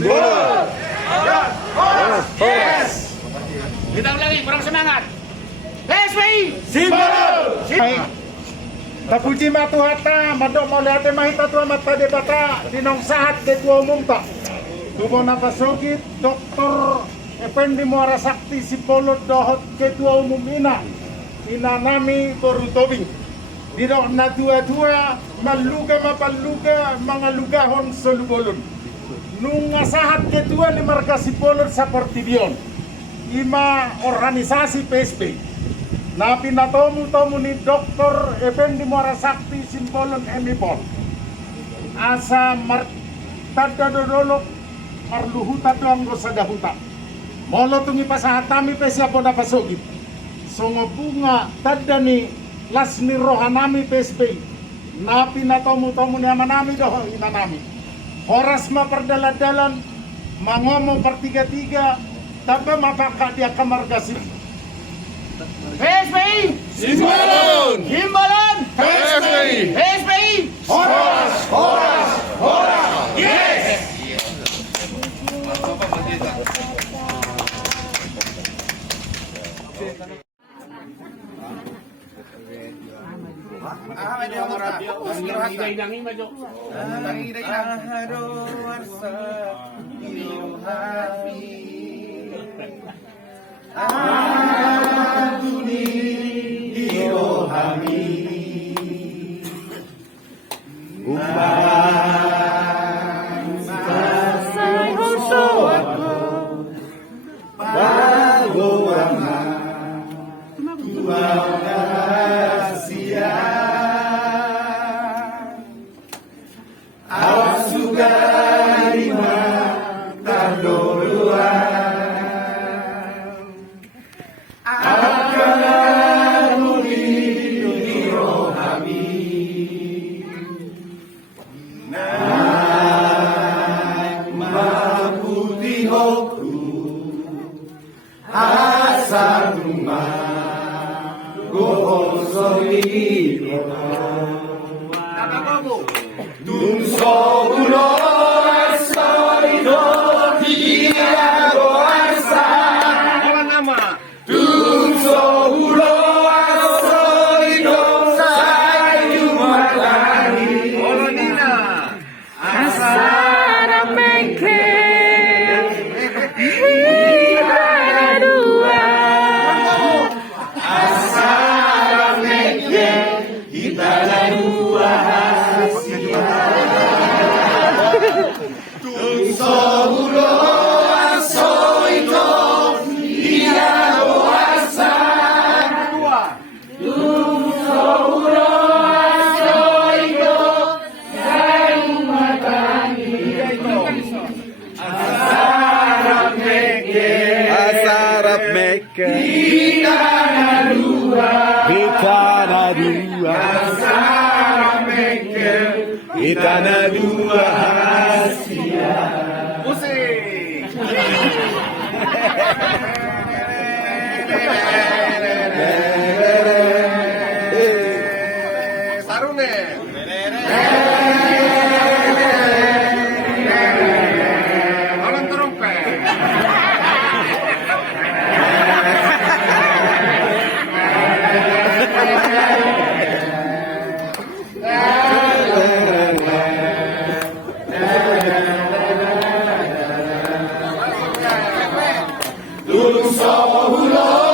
Simbolon! Yes! Kita ulangi, kurang semangat. PSBI! Simbolon! Tapuji matuhata, madok mauliate mahita tua mata debata, dinong sahat ketua umum tak. Tubo napasogit, Dr. Effendi Muara Sakti Sipolot dohot ketua umum ina nami baru tobing. Didok na tua-tua, maluga mapalluga, mga lugahon sa lubolon. Nung sahat ketua ni Marga Sipolot sa Portibion, ima organisasi PSB. Na pinatomu-tomu ni Dr. Effendi Muara Sakti Simbolon Emipol asa martada dodolok marluhuta tuanggo sa dahuta molo tungi pasahatami pesya po na pasugit songo bunga tada ni lasni rohanami PSB na pinatomu-tomu ni amanami doho inanami horas maperdala-dalan mangomong pertiga-tiga taba mapaka dia kamargasi PSBI! Simbolon! Simbolon! PSBI! PSBI! Horas! Horas! Horas! Yes! Itana dua hasia. Musik! Sarune! Alang trompet! Tulung sa ulo